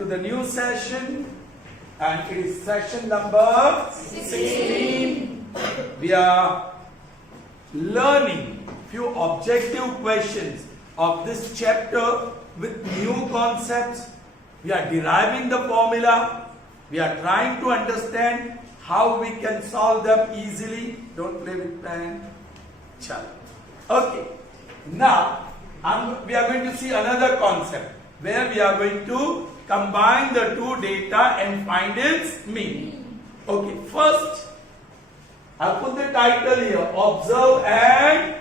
to the new session, and it is session number 16. We are learning few objective questions of this chapter with new concepts. We are deriving the formula. We are trying to understand how we can solve them easily. Don't play with pen. Chalo. Okay. Now, we are going to see another concept where we are going to combine the two data and find its mean. Okay. First, I'll put the title here. Observe and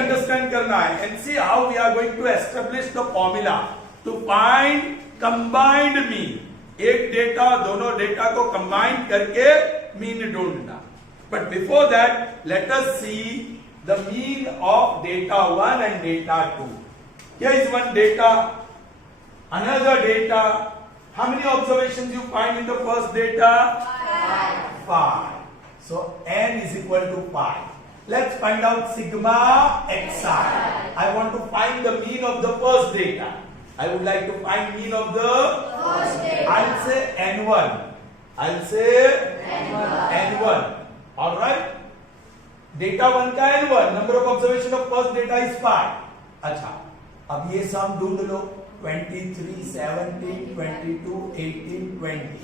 understand करना है, and see how we are going to establish the formula to find combined mean. एक data दोनों data को combine करके mean ढूंढना. But before that, let us see the mean of data 1 and data 2. Here is one data, another data. How many observations you find in the first data? 5. So n is equal to 5. Let's find out sigma xi. I want to find the mean of the first data. I would like to find mean of the first data. I'll say n1. I'll say n1. All right. Data 1 का n1. Number of observation of first data is 5. अच्छा. अब ये सम ढूंढ लो. 23, 17, 22, 18, 20,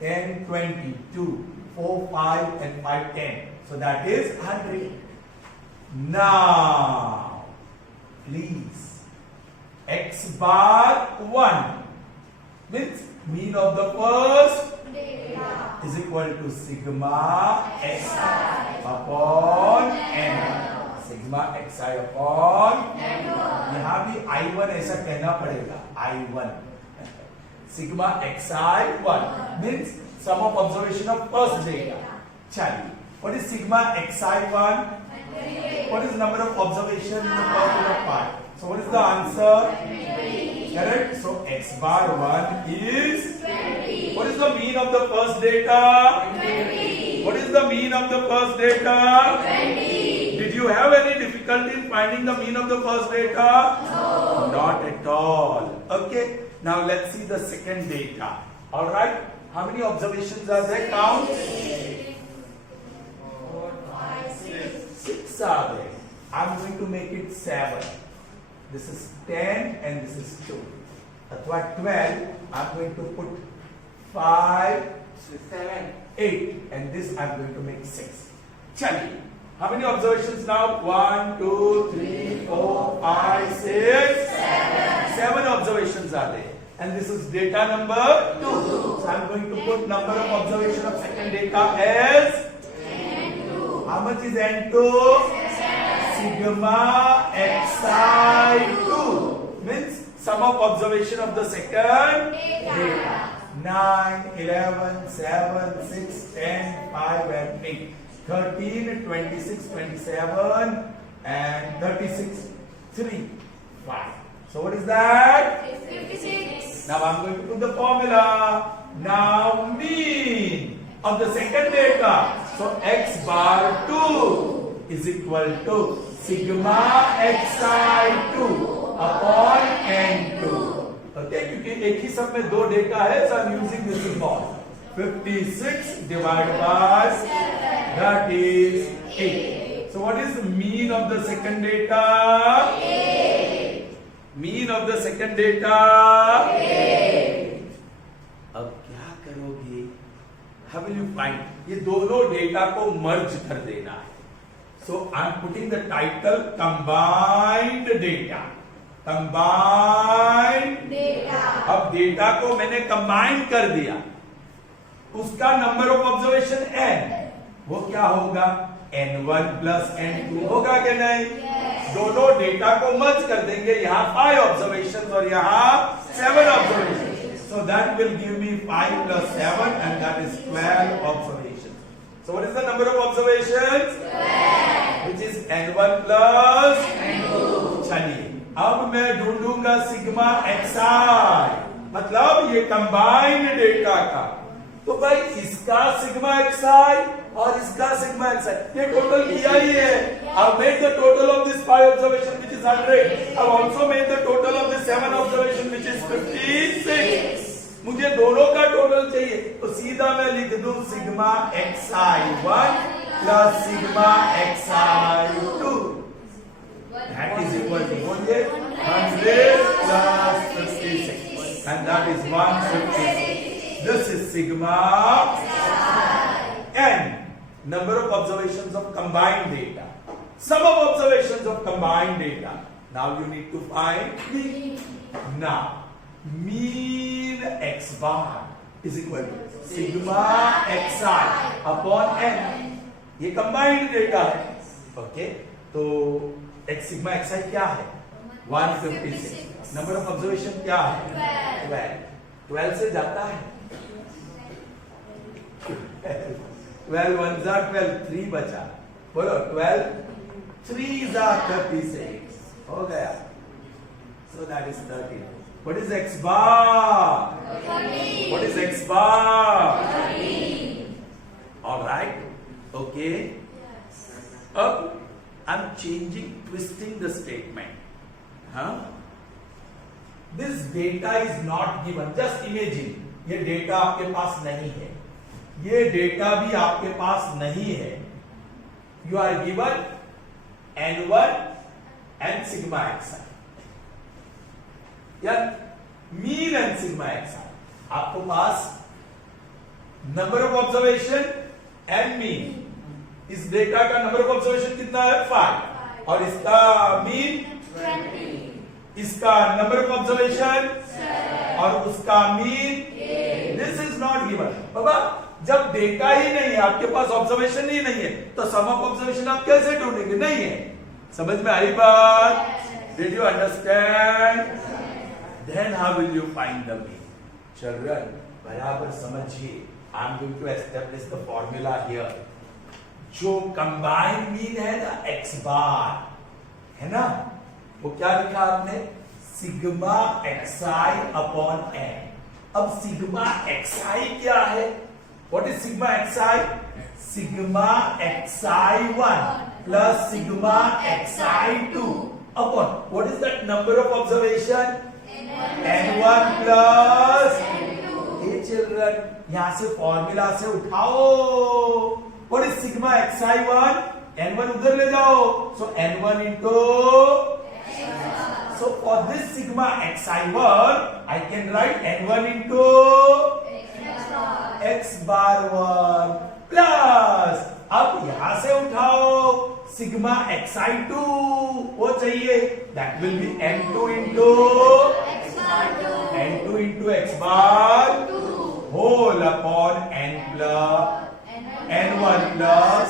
10, 20, 2, 4, 5, and 5, 10. So that is 100. Now, please, x bar 1 means mean of the first data is equal to sigma xi upon n. Sigma xi upon n1. यहाँ भी I1 ऐसा कहना पड़ेगा. I1. Sigma xi 1 means sum of observation of first data. चलिए. What is sigma xi1? What is number of observation in the first data part? So what is the answer? 20. Correct. So x bar 1 is 20. What is the mean of the first data? 20. What is the mean of the first data? 20. Did you have any difficulty in finding the mean of the first data? No. Not at all. Okay. Now let's see the second data. All right. How many observations are there? Count. 6 are there. I'm going to make it 7. This is 10 and this is 2. That's what 12. I'm going to put 5, 7, 8, and this I'm going to make 6. Chali. How many observations now? 1, 2, 3, 4, 5, 6, 7. 7 observations are there. And this is data number 2. So I'm going to put number of observation of second data as N2. How much is N2? Sigma xi2 means sum of observation of the second data. 9, 11, 7, 6, 10, 5 and 8. 13, 26, 27 and 36, 3, 5. So what is that? 56. Now I'm going to put the formula. Now mean of the second data. So x bar 2 is equal to sigma xi2 upon n2. Okay, क्योंकि एक ही सब में दो data है, so I'm using this symbol. 56 divided by 7. That is 8. So what is the mean of the second data? 8. Mean of the second data? 8. अब क्या करोगे? How will you find? ये दोनों डेटा को मर्ज कर देना है. So I am putting the title combined data. Combined data. अब डेटा को मैंने combine कर दिया. उसका number of observation n. वो क्या होगा? n1 plus n2 होगा कि नहीं? Yes. दोनों डेटा को मर्ज कर देंगे. यहाँ 5 observations और यहाँ 7 observations. So that will give me 5 plus 7 and that is 12 observations. So what is the number of observations? 12. Which is n1 plus n2. चलिए, अब मैं ढूंढूंगा सिग्मा xi. मतलब ये कंबाइंड डेटा का. तो भाई इसका सिग्मा xi और इसका सिग्मा xi, ये टोटल किया ही है. I've made the total of this 5 observation which is 100. I've also made the total of this 7 observation which is 56. मुझे दोनों का टोटल चाहिए, तो सीधा मैं लिख दूं sigma xi1 plus sigma xi2. That is equal to 100 plus 56, and that is 156. This is sigma n, number of observations of combined data, sum of observations of combined data. Now you need to find mean. Now mean x bar is equal to sigma xi upon n. ये combined data है. Okay, तो x sigma xi क्या है? 156. Number of observation क्या है? 12 से जाता है. 12 1s are 12, 3 बचा. बोलो 12 3s are 36. हो गया. So that is 13. What is x bar? 13. What is x bar? 13. All right. Okay. अब I'm changing, twisting the statement. Huh? This data is not given. Just imagine, ये data आपके पास नहीं है. ये डेटा भी आपके पास नहीं है. You are given n1 and sigma xi. या मीन एंड सिग्मा xi. आपको पास number of observation and mean. इस डेटा का नंबर ऑफ ऑब्जर्वेशन कितना है? 5. और इसका मीन 20. इसका नंबर ऑफ ऑब्जर्वेशन 7. और उसका mean 8. This is not given. बाबा जब डेटा ही नहीं है, आपके पास ऑब्जर्वेशन ही नहीं है, तो सम ऑफ ऑब्जर्वेशन आप कैसे ढूंढेंगे? नहीं है. समझ में आई बात? Did you understand? Then how will you find the mean? Children, बराबर समझिए. I'm going to establish the formula here. जो combined mean है ना x bar, है ना, वो क्या लिखा आपने? Sigma xi upon n. अब सिग्मा xi क्या है? What is sigma xi? Sigma xi1 plus sigma xi2 upon what is that number of observation? n1 plus n2. Hey children, यहां से फॉर्मूला से उठाओ. What is sigma xi1? n1 उधर ले जाओ. So n1 into so for this sigma xi1 I can write n1 into x bar 1 plus अब यहां से उठाओ सिग्मा xi2 वो चाहिए. That will be n2 into x bar 2 whole upon n1 plus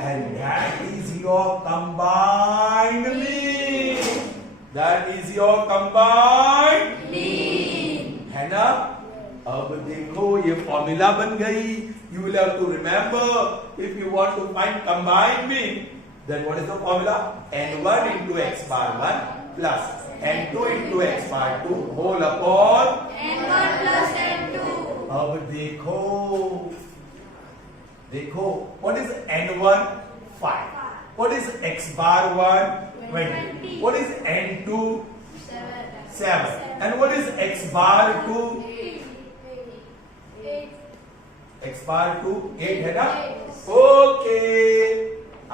and that is your combined mean. That is your combined mean. है ना? अब देखो ये फॉर्मूला बन गई. You will have to remember if you want to find combined mean, then what is the formula? n1 into x bar 1 plus n2 into x bar 2 whole upon n1 plus n2. अब देखो what is n1? 5. What is x bar 1? 20. What is n2? 7. And what is x bar 2? x bar 2 8 है ना? Okay.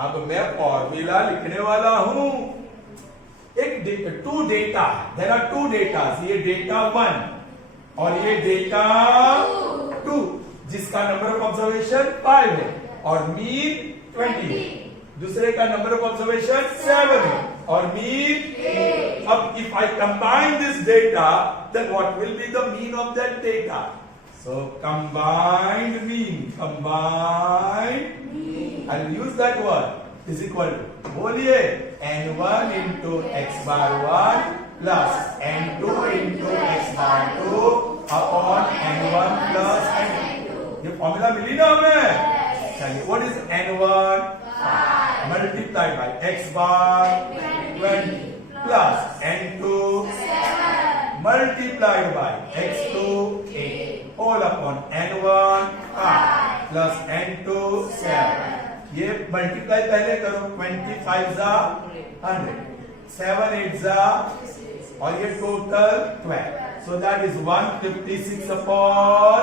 अब मैं formula लिखने वाला हूं. एक टू डेटा है. There are two datas. ये डेटा 1 और ये डेटा 2 जिसका नंबर ऑफ ऑब्जर्वेशन 5 है और मीन 20 है. दूसरे का नंबर ऑफ ऑब्जर्वेशन 7 है और मीन 8. अब if I combine this data then what will be the mean of that data? So combined mean, I'll use that word is equal to बोलिए n1 into x bar 1 plus n2 into x bar 2 upon n1 plus n2. ये formula मिली ना हमें? चलिए what is n1? 5 multiplied by x bar 20 plus n2 7 multiplied by x2 8 all upon n1 5. Plus n2 7. ये multiply पहले करो. 25 जा 100, 7 8 जा, और ये total 12. So that is 156 upon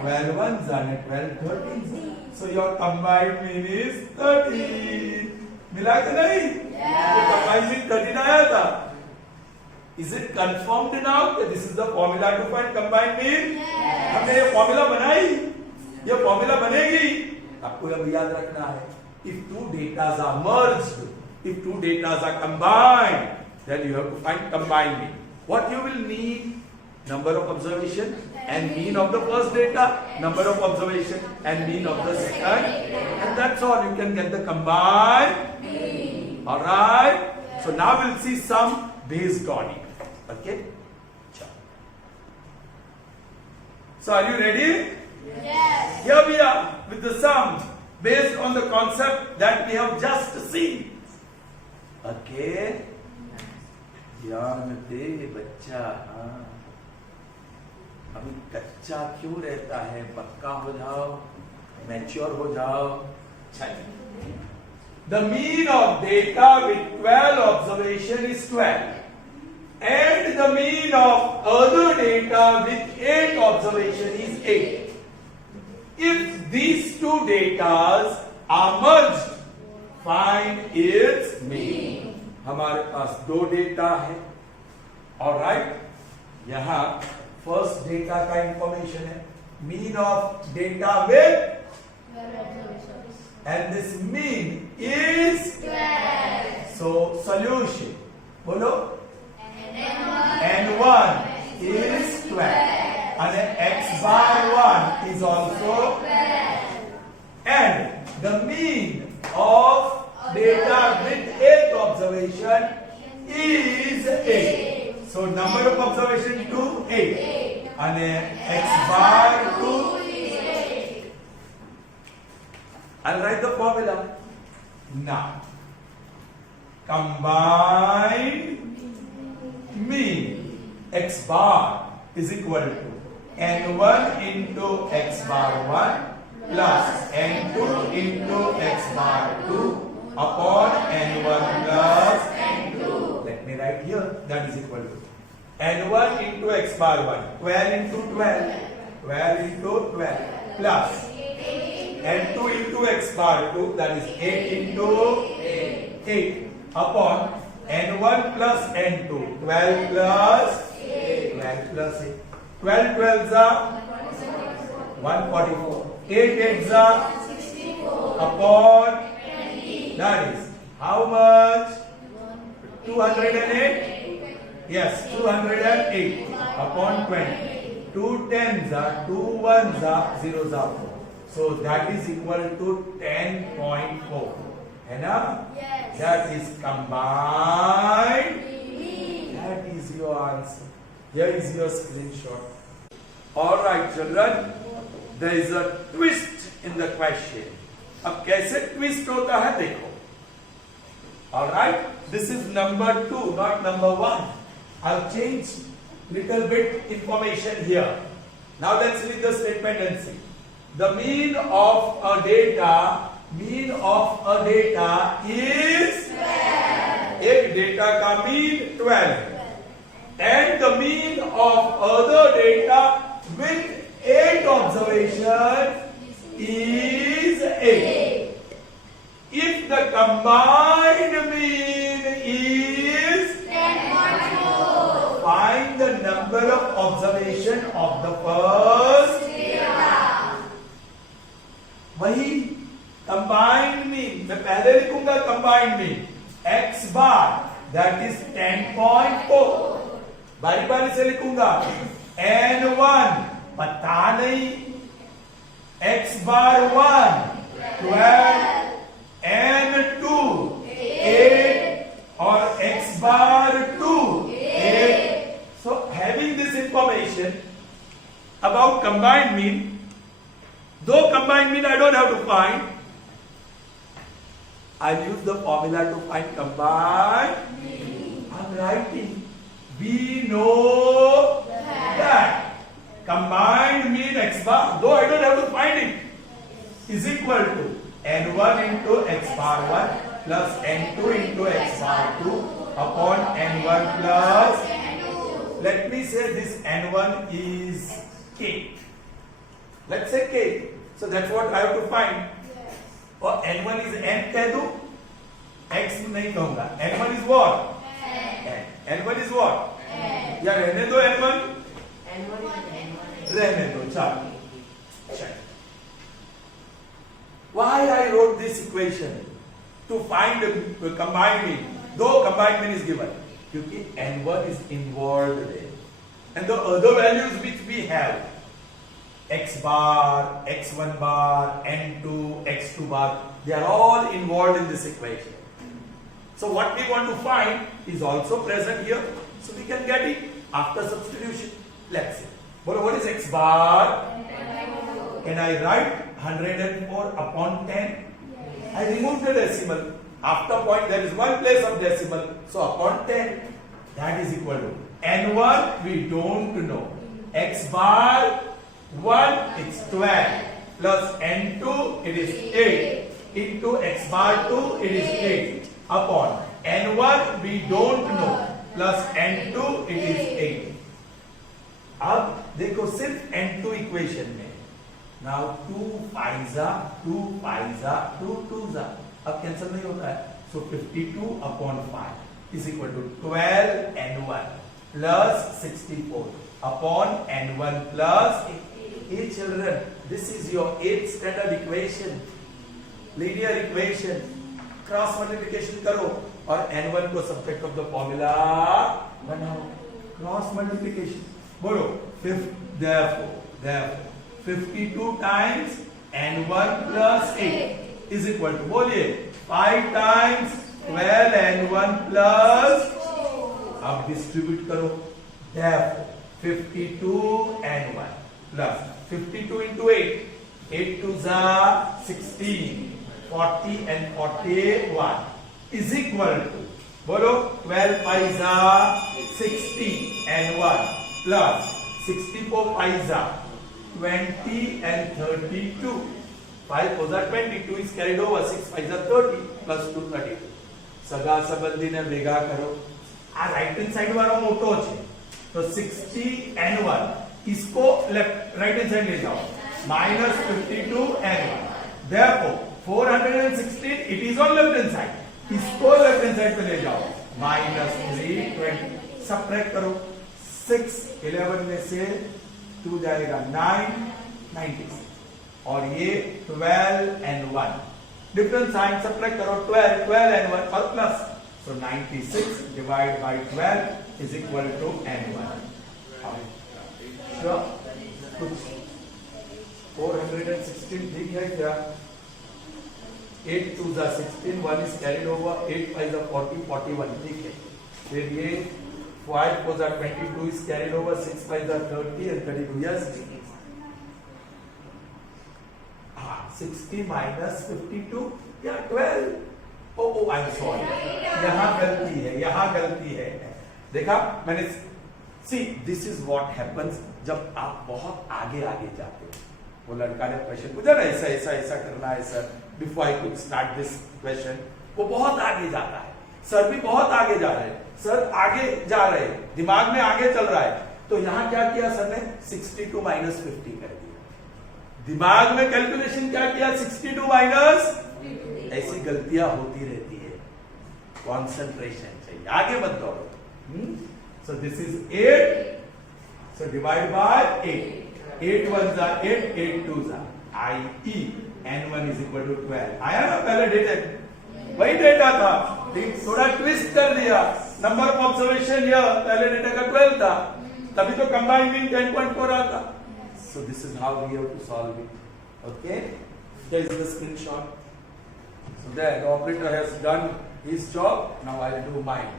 12 ones and 12 13. So your combined mean is 13. मिला कि नहीं? तो combined mean 13 आया था. Is it confirmed now that this is the formula to find combined mean? हमने ये formula बनाई. ये formula बनेगी. आपको अब याद रखना है. If two datas are merged, if two datas are combined, then you have to find combined mean. What you will need? Number of observation and mean of the first data, number of observation and mean of the second, and that's all. You can get the combined mean. All right. So now we'll see some based on it. Okay. So are you ready? Yes. Here we are with the sums based on the concept that we have just seen. Okay. ध्यान दे बच्चा. हाँ, अभी कच्चा क्यों रहता है? पक्का हो जाओ, मैच्योर हो जाओ. The mean of data with 12 observation is 12, and the mean of other data with 8 observation is 8. If these two datas are merged, find its mean. हमारे पास दो डेटा है. ऑलराइट, यहां फर्स्ट डेटा का इंफॉर्मेशन है. Mean of data with, and this mean is 12. So solution बोलो. n1 is 12 and x bar 1 is also 12. and the mean of data with 8th observation is 8. So number of observation 2 8 and x bar 2 is 8. I'll write the formula now. Combined mean x bar is equal to n1 into x bar 1 plus n2 into x bar 2 upon n1 plus n2. Let me write here. That is equal to n1 into x bar 1, 12 into 12, 12 into 12 plus n2 into x bar 2, that is 8 into 8 upon n1 plus n2, 12 plus 8, 12 plus 8, 12 12s are 144, 8 8s are 64 upon, 20. that is how much? 208. Yes, 208 upon 20. 2 10s are 2 1s are 0s are 4. So that is equal to 10.4. है ना? Yes. That is combined. Mean. That is your answer. Here is your screenshot. All right, children. There is a twist in the question. अब कैसे twist होता है देखो. All right. This is number 2, not number 1. I've changed little bit information here. Now let's read the statement and see. The mean of a data is 12. एक data का mean 12 and the mean of other data with 8 observation is 8. If the combined mean is 10.4. find the number of observation of the first. data. वही combined mean मैं पहले लिखूंगा combined mean x bar that is 10.4. बारी बारी से लिखूंगा n1 पता नहीं x bar 1 12 n2 8 और x bar 2 8. So having this information about combined mean, though combined mean I don't have to find, I'll use the formula to find combined mean. I'm writing. We know that combined mean x bar, though I don't have to find it, is equal to n1 into x bar 1 plus n2 into x bar 2 upon n1 plus, let me say this n1 is k. Let's say k. So that's what I have to find. और n1 is n कह दूं, x नहीं कहूंगा. n1 is what? n1 is what? या रहने दो n1, रहने दो. चलो. Why I wrote this equation? To find the combined mean. Though combined mean is given, क्योंकि n1 is involved there, and the other values which we have, x bar, x1 bar, n2, x2 bar, they are all involved in this equation. So what we want to find is also present here, so we can get it after substitution. Let's see. But what is x bar? Can I write 104 upon 10? I remove the decimal. After point there is one place of decimal, so upon 10, that is equal to n1 we don't know. X bar 1 it's 12 plus n2 it is 8 into x bar 2 it is 8 upon n1 we don't know plus n2 it is 8. अब देखो सिर्फ n2 equation में, now 2 5 2 5 2 2 अब cancel नहीं होता है, सो 52 upon 5 is equal to 12 n1 plus 64 upon n1 plus 8. Children, this is your 8th standard equation, linear equation. Cross multiplication करो और n1 को सब्जेक्ट ऑफ द फॉर्मूला बनाओ. क्रॉस मल्टीप्लिकेशन बोलो. therefore 52 times n1 plus 8 is equal to, बोलिए, 5 times 12 n1 plus, अब distribute करो. therefore 52 n1 plus 52 into 8, 8 to the 16, 40 and 41 is equal to, बोलो, 12 5 60 and 1 plus 64 5 20 and 32. 5 4 22 is carried over, 6 5 30 plus 2 32. સગા સંબંધીને ભેગા કરો. આ રાઈટ હેન્ડ સાઈડ વાળો મોટો છે, તો 60 and 1 इसको लेफ्ट राइट हैंड साइड ले जाओ, minus 52 and 1. therefore 416 it is on left hand side, इसको लेफ्ट हैंड साइड पे ले जाओ, minus 320. सबट्रैक्ट करो. 6 11 में से 2 जाएगा 9 96 और ये 12 and 1 डिफरेंट साइन सबट्रैक्ट करो. 12 and 1 और plus, so 96 divided by 12 is equal to n1. कुछ 416 ठीक है क्या? 8 to the 16, 1 is carried over, 8 5 40 41 ठीक है. फिर ये 5 4 22 is carried over, 6 5 30 and 32. yes, 60 minus 52 या 12. oh I'm sorry, यहाँ गलती है. देखा मैंने. See, this is what happens जब आप बहुत आगे जाते हो. वो लड़का ने क्वेश्चन पूछा ना, ऐसा करना है sir, before I could start this question. वो बहुत आगे जाता है, सर भी बहुत आगे जा रहे हैं, सर आगे जा रहे हैं, दिमाग में आगे चल रहा है. तो यहाँ क्या किया सर ने? 62 minus 50 कर दिया. दिमाग में कैलकुलेशन क्या किया? 62 minus. ऐसी गलतियां होती रहती है, कॉन्सेंट्रेशन चाहिए, आगे मत दौड़ो. So this is 8. So divide by 8. 8 1s are 8, 8 2s are. i.e. n1 is equal to 12. आया ना पहले डेटा? वही डेटा था, थोड़ा ट्विस्ट कर दिया. नंबर ऑफ ऑब्जर्वेशन यह पहले डेटा का 12 था, तभी तो कंबाइंड मीन 10.4 आता. So this is how we have to solve it. Okay? There is the screenshot. So there, the operator has done his job. Now I will do mine.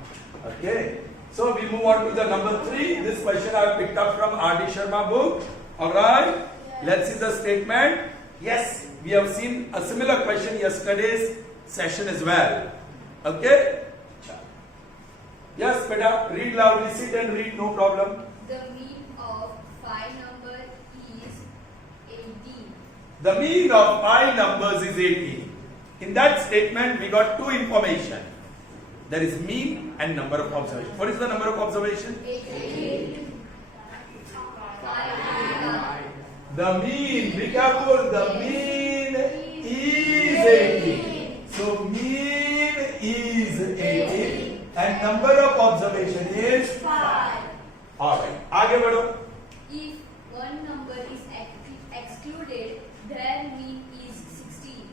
Okay? So we move on to the number 3. This question I have picked up from R.D. Sharma book. Alright? Let's see the statement. Yes, we have seen a similar question yesterday's session as well. Okay? Yes, beta, read loudly, sit and read, no problem. The mean of 5 number is 18. the mean of 5 numbers is 18. In that statement, we got two information. There is mean and number of observation. What is the number of observation? 18. The mean, be careful, the mean is 18. So mean is 18 and number of observation is 5. Alright, आगे बढ़ो. If one number is excluded, their mean is 16.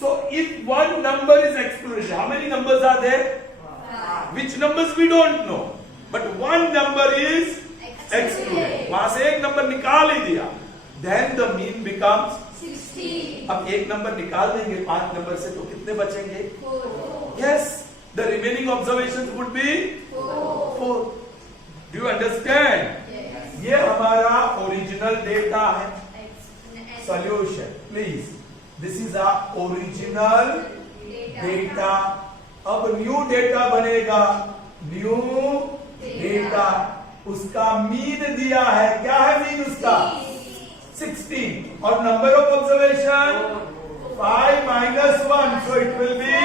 So if one number is excluded, how many numbers are there? 5. Which numbers we don't know, but one number is excluded. वहां से एक number निकाल ही दिया. Then the mean becomes 16. अब एक number निकाल देंगे 5 number से तो कितने बचेंगे? 4. Yes, the remaining observations would be 4. Do you understand? Yes. ये हमारा ओरिजिनल डेटा है. Solution, please. This is our original data. अब न्यू डेटा बनेगा. New data. उसका मीन दिया है. क्या है मीन उसका? 16. और number of observation 5 minus 1. So it will be.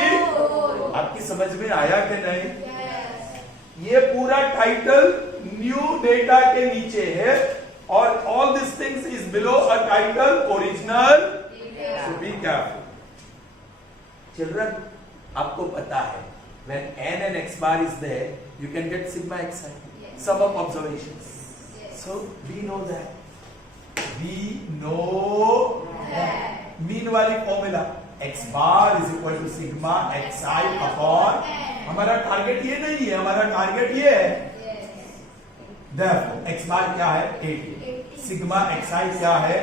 आपकी समझ में आया कि नहीं? ये पूरा टाइटल न्यू डेटा के नीचे है और all this things is below a title original. So be careful. Children, आपको पता है when n and x bar is there, you can get sigma xi, sum of observations. So we know that. We know that. Mean वाली formula x bar is equal to sigma xi upon. हमारा target ये नहीं है, हमारा target ये है. Therefore, x bar क्या है? 80. Sigma xi क्या है?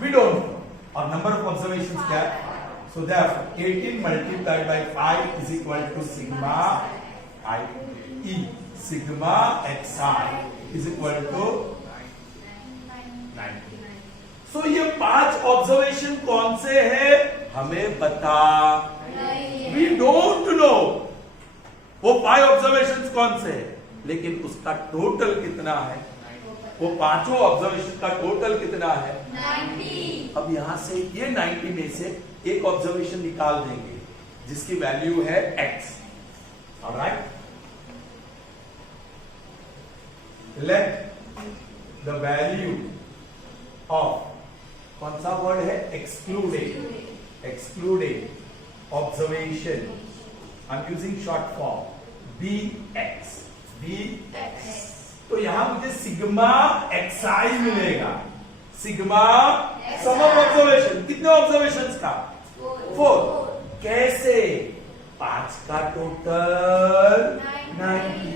We don't know. और number of observations क्या है? So therefore, 18 multiplied by 5 is equal to sigma I e. Sigma xi is equal to 90. So ये 5 ऑब्जर्वेशन कौन से हैं? हमें बता. We don't know. वो 5 ऑब्जर्वेशंस कौन से हैं? लेकिन उसका टोटल कितना है? वो पांचों ऑब्जर्वेशन का टोटल कितना है? 90. अब यहां से ये 90 में से एक ऑब्जर्वेशन निकाल देंगे जिसकी वैल्यू है x. Alright, let the value of, कौन सा वर्ड है? Excluded. Excluded observation, I am using short form bx. bx. तो यहां मुझे सिग्मा xi मिलेगा. Sigma sum of observation. कितने ऑब्जर्वेशंस का? 4. कैसे? 5 का टोटल 90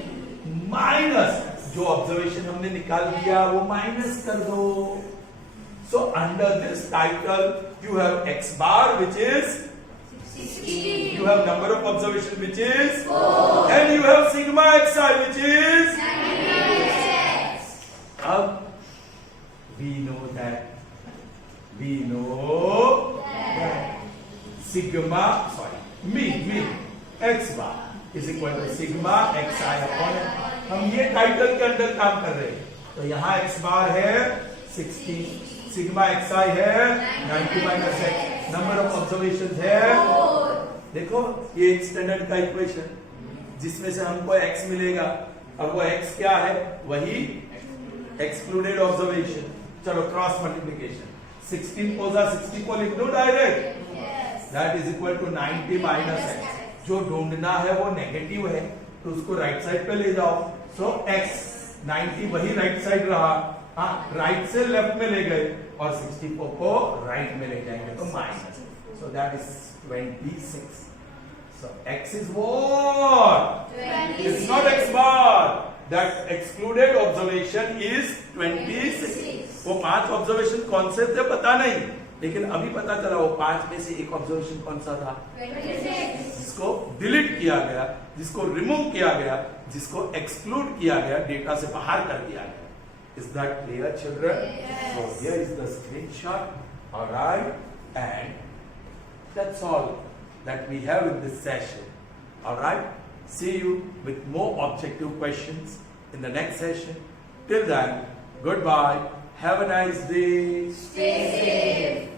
माइनस जो ऑब्जर्वेशन हमने निकाल दिया वो माइनस कर दो. So under this title you have x bar which is 16. you have number of observation which is 4 and you have sigma xi which is 96. अब we know that sigma, mean x bar is equal to sigma xi upon. हम ये title के अंदर काम कर रहे हैं. तो यहाँ x bar है 60, सिग्मा xi है 90 minus x. Number of observation है 4. देखो ये एक स्टैंडर्ड का इक्वेशन जिसमें से हमको x मिलेगा. अब वो x क्या है? वही एक्सक्लूडेड ऑब्जर्वेशन. चलो क्रॉस मल्टीप्लिकेशन. 16 को 60 को लिख दो direct. That is equal to 90 minus x. जो ढूंढना है वो नेगेटिव है तो उसको राइट साइड पे ले जाओ. सो x 90 वही राइट साइड रहा. हाँ, राइट से लेफ्ट में ले गए और 64 को राइट में ले जाएंगे तो minus. So that is 26. So x is what? 26. It's not x bar. That excluded observation is 26. वो 5 ऑब्जर्वेशन कौन से थे पता नहीं, लेकिन अभी पता चला वो 5 में से एक ऑब्जर्वेशन कौन सा था? 26. जिसको डिलीट किया गया, जिसको रिमूव किया गया, जिसको एक्सक्लूड किया गया, डेटा से बाहर कर दिया गया. Is that clear, children? Yes. So here is the screenshot. All right, and that's all that we have in this session. All right. See you with more objective questions in the next session. Till then, goodbye. Have a nice day. Stay safe.